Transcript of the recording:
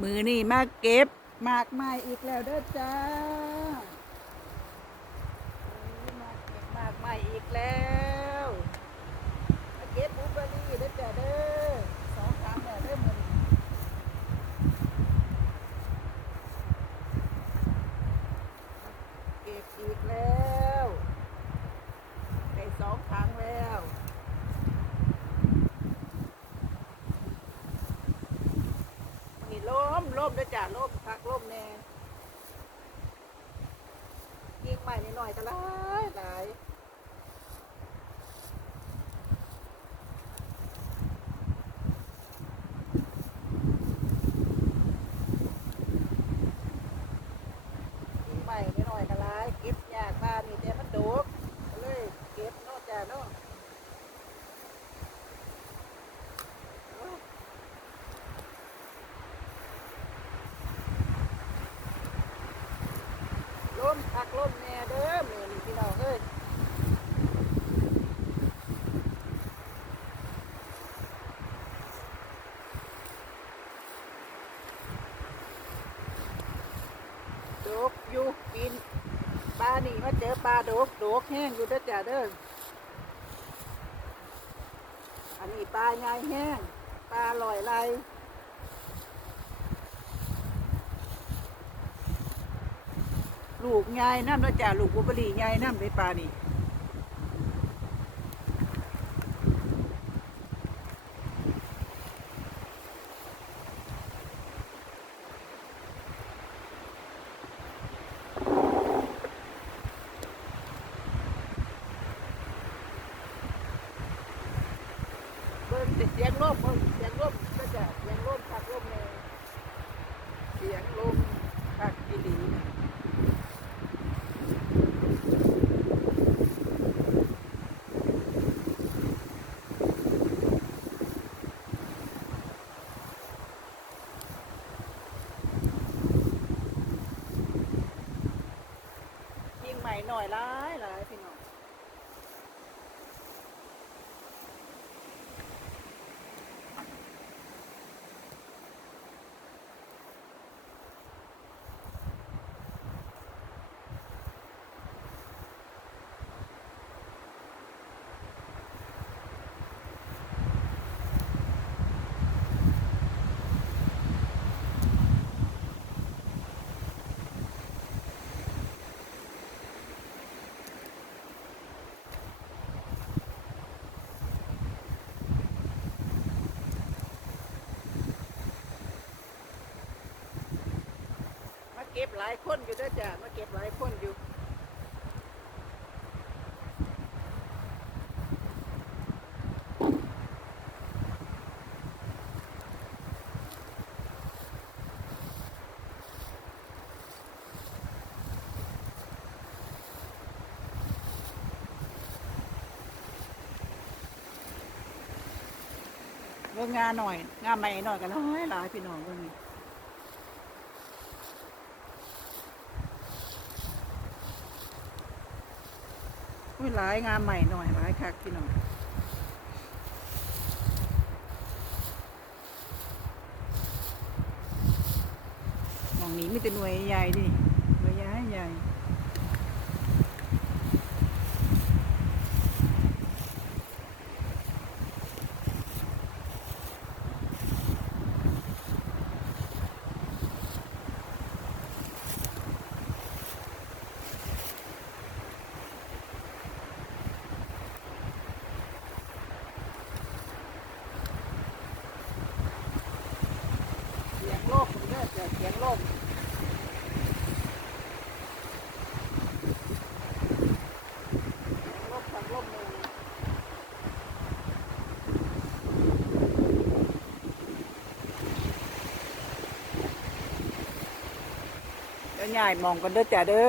มือนี่มาเก็บมากไม้อีกแล้วเด้อจ้ามือมาเก็บมากไม้อีกแล้วมาเก็บบลูเบอร์รี่เด้อจ้าเด้อสองครั้งแล้วเด้อมือนี้เก็บอีกแล้วได้สองครั้งแล้ว นี่ล่ มด้วยจ้าล่มพักล่มแน่ยิงใหม่นิดหน่อยก็หลายหลายยิงใหม่นิดหน่อยก็หลายเก็บยากบ้านนี่แต่มันโดกก็เลยเก็บเนอกจ้าเนาะโอ้ย ล่มพักล่มแน่เด้อมือนี่พี่น้องเอ้ยโดกอยู่ปีนปลานี่มาเจอปลาโดกโดกแห้งอยู่ด้วยจ้าเด้ออันนี้ปลาใหญ่แห้งปลาลอยไรลูกใหญ่น้ำด้วจ้าลูกบุบลีใหญ่น้ำในปลานี่ เสียงลมเบิ่งเสียงลมก็จะเสียงลมพักลมแน่เสียงลมพักดีดียิงใหม่หน่อยร้ายร้า เก็บหลายคนอยู่ด้วยจ้ะมาเก็บหลายคนอยู่เรื่งงานหน่อยงานใหม่หน่อยกันหลายหลายพี่น้องเรื่องนี้ อุ้ยหลายงานใหม่หน่อยหลายคักพี่น้องมองนี้มีแต่หน่วยใหญ่ดิหน่วยใหญ่ใหญ่เสียงโลกมัน เด้อเสียงลมลกทางโลกหนึ่งเดี๋ยวใหญ่มองกันเด้อจ้ะเด้อ